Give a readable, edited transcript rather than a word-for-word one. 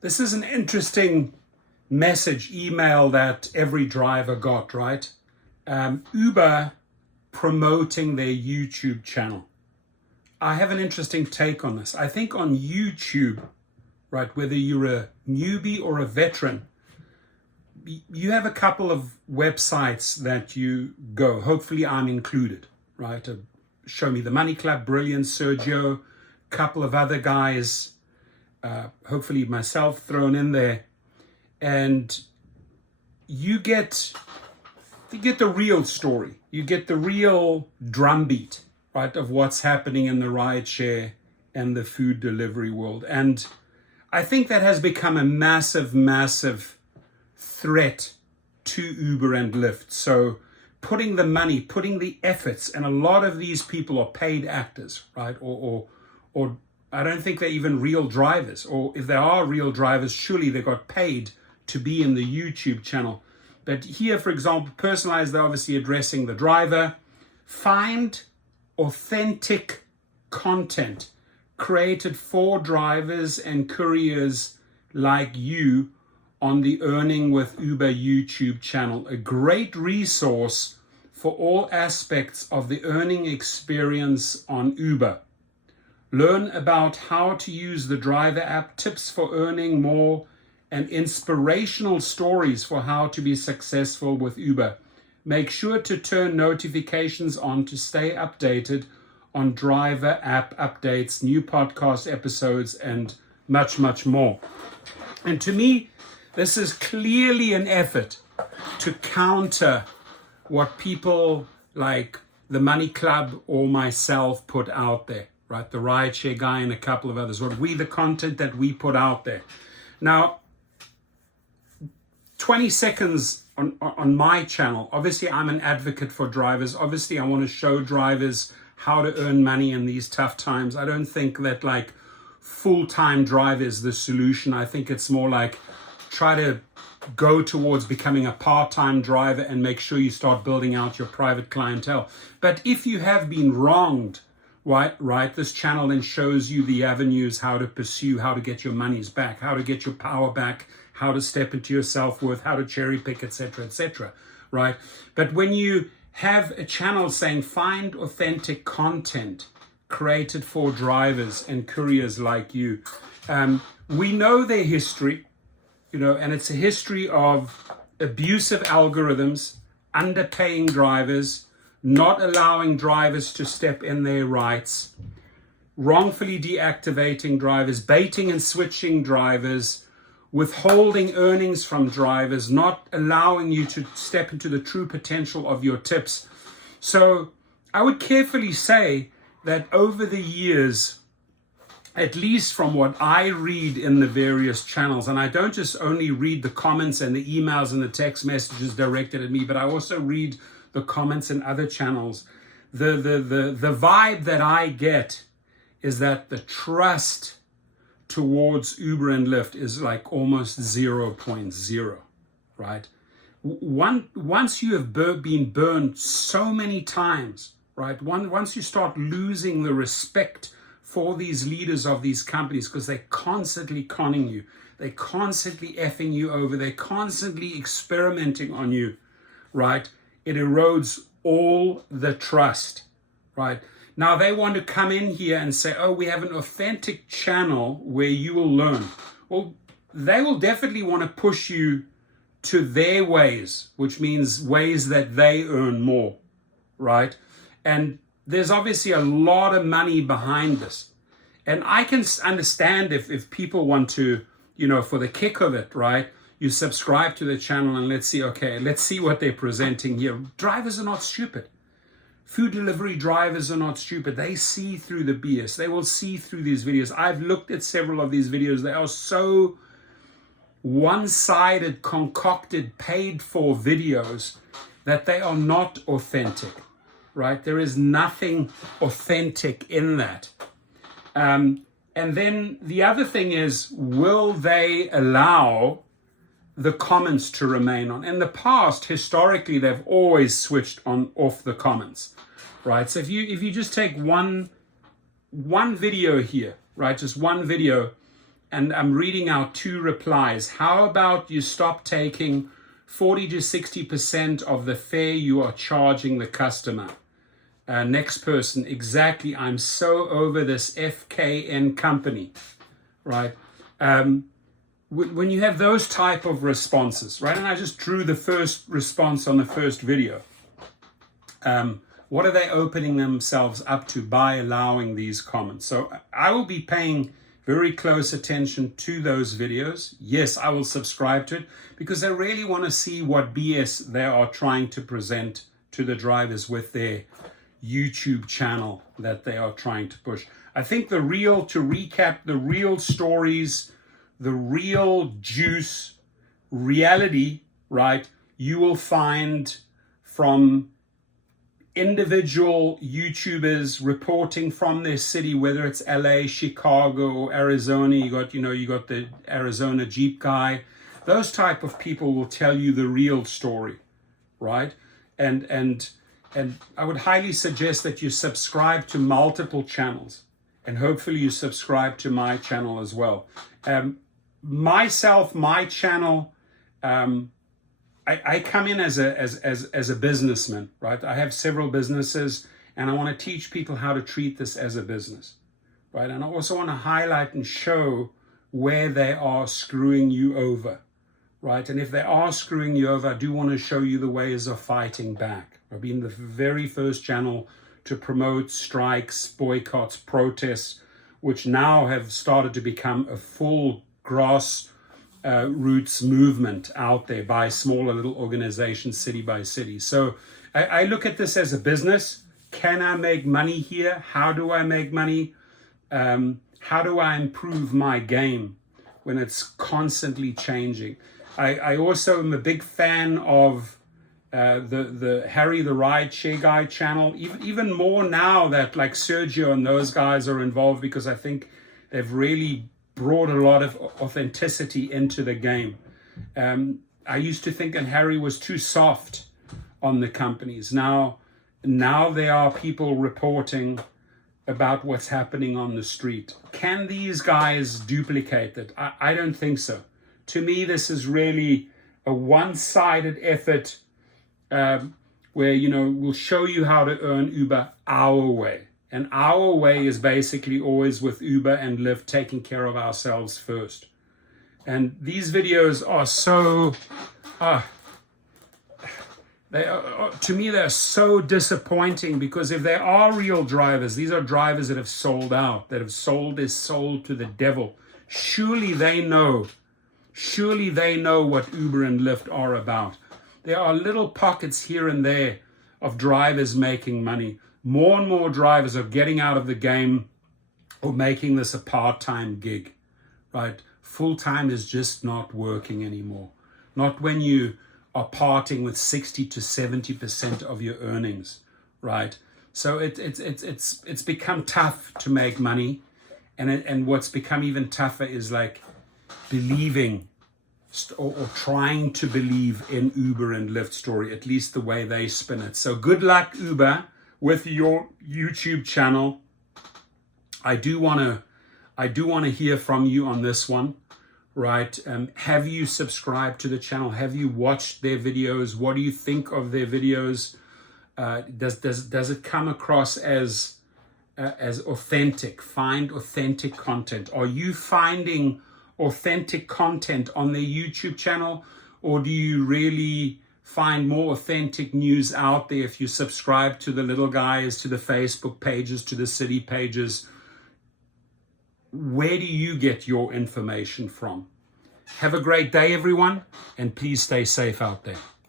This is an interesting email that every driver got, right? Uber promoting their YouTube channel. I have an interesting take on this. I think on YouTube, right, whether you're a newbie or a veteran, you have a couple of websites that you go. Hopefully I'm included, right? Show Me the Money Club, brilliant, Sergio, couple of other guys, hopefully myself thrown in there. And you get the real story. You get the real drumbeat, right, of what's happening in the rideshare and the food delivery world. And I think that has become a massive, massive threat to Uber and Lyft. So putting the money, putting the efforts, and a lot of these people are paid actors, right? Or I don't think they're even real drivers. Or if they are real drivers, surely they got paid to be in the YouTube channel. But here, for example, personalized, they're obviously addressing the driver. Find authentic content created for drivers and couriers like you on the Earning with Uber YouTube channel. A great resource for all aspects of the earning experience on Uber. Learn about how to use the driver app, tips for earning more, and inspirational stories for how to be successful with Uber. Make sure to turn notifications on to stay updated on driver app updates, new podcast episodes, and much, much more. And to me, this is clearly an effort to counter what people like the Money Club or myself put out there, right? The Rideshare guy and a couple of others, the content that we put out there. Now, 20 seconds on my channel. Obviously, I'm an advocate for drivers. Obviously, I want to show drivers how to earn money in these tough times. I don't think that like full-time drive is the solution. I think it's more like try to go towards becoming a part-time driver and make sure you start building out your private clientele. But if you have been wronged, right, this channel then shows you the avenues, how to pursue, how to get your monies back, how to get your power back, how to step into your self-worth, how to cherry pick, etc., right? But when you have a channel saying find authentic content created for drivers and couriers like you, we know their history, and it's a history of abusive algorithms, underpaying drivers, not allowing drivers to step in their rights, wrongfully deactivating drivers, baiting and switching drivers, withholding earnings from drivers, not allowing you to step into the true potential of your tips. So I would carefully say that over the years, at least from what I read in the various channels, and I don't just only read the comments and the emails and the text messages directed at me, but I also read the comments in other channels, the vibe that I get is that the trust towards Uber and Lyft is like almost 0.0, right? Once you have been burned so many times, right? Once you start losing the respect for these leaders of these companies because they're constantly conning you, they're constantly effing you over, they're constantly experimenting on you, right? It erodes all the trust, right? Now they want to come in here and say, oh, we have an authentic channel where you will learn. Well, they will definitely want to push you to their ways, which means ways that they earn more, right? And there's obviously a lot of money behind this. And I can understand if people want to, for the kick of it, right? You subscribe to the channel and let's see what they're presenting here. Drivers are not stupid. Food delivery drivers are not stupid. They see through the BS. They will see through these videos. I've looked at several of these videos. They are so one-sided, concocted, paid-for videos that they are not authentic, right? There is nothing authentic in that. And then the other thing is, will they allow the comments to remain on? In the past, historically, they've always switched off the comments, right? So if you just take one video here, right, just one video, and I'm reading out 2 replies. How about you stop taking 40 to 60% of the fare you are charging the customer? Next person, exactly. I'm so over this FKN company, right? When you have those type of responses, right? And I just drew the first response on the first video. What are they opening themselves up to by allowing these comments? So I will be paying very close attention to those videos. Yes, I will subscribe to it because I really want to see what BS they are trying to present to the drivers with their YouTube channel that they are trying to push. I think to recap, the real stories, the real juice, reality, right, you will find from individual YouTubers reporting from their city, whether it's LA, Chicago, or Arizona. You got the Arizona Jeep guy. Those type of people will tell you the real story, right? And I would highly suggest that you subscribe to multiple channels, and hopefully you subscribe to my channel as well. My channel, I come in as a businessman, right? I have several businesses, and I want to teach people how to treat this as a business, right? And I also want to highlight and show where they are screwing you over, right? And if they are screwing you over, I do want to show you the ways of fighting back. I've been the very first channel to promote strikes, boycotts, protests, which now have started to become a full grassroots movement out there by smaller little organizations, city by city. So I look at this as a business. Can I make money here? How do I make money? How do I improve my game when it's constantly changing? I also am a big fan of the Harry the Rideshare guy channel, even more now that like Sergio and those guys are involved, because I think they've really brought a lot of authenticity into the game. I used to think that Harry was too soft on the companies. Now there are people reporting about what's happening on the street. Can these guys duplicate that? I don't think so. To me, this is really a one-sided effort where, we'll show you how to earn Uber our way. And our way is basically always with Uber and Lyft taking care of ourselves first. And these videos are so, to me, they're so disappointing, because if they are real drivers, these are drivers that have sold out, that have sold their soul to the devil. Surely they know what Uber and Lyft are about. There are little pockets here and there of drivers making money. More and more drivers are getting out of the game or making this a part-time gig, right? Full-time is just not working anymore. Not when you are parting with 60 to 70% of your earnings, right? So it's become tough to make money, and what's become even tougher is like believing or trying to believe in Uber and Lyft story, at least the way they spin it. So good luck, Uber, with your YouTube channel. I do want to hear from you on this one, right? Have you subscribed to the channel? Have you watched their videos? What do you think of their videos? Does it come across as authentic? Find authentic content. Are you finding authentic content on their YouTube channel, or do you really find more authentic news out there if you subscribe to the little guys, to the Facebook pages, to the city pages? Where do you get your information from? Have a great day, everyone, and please stay safe out there.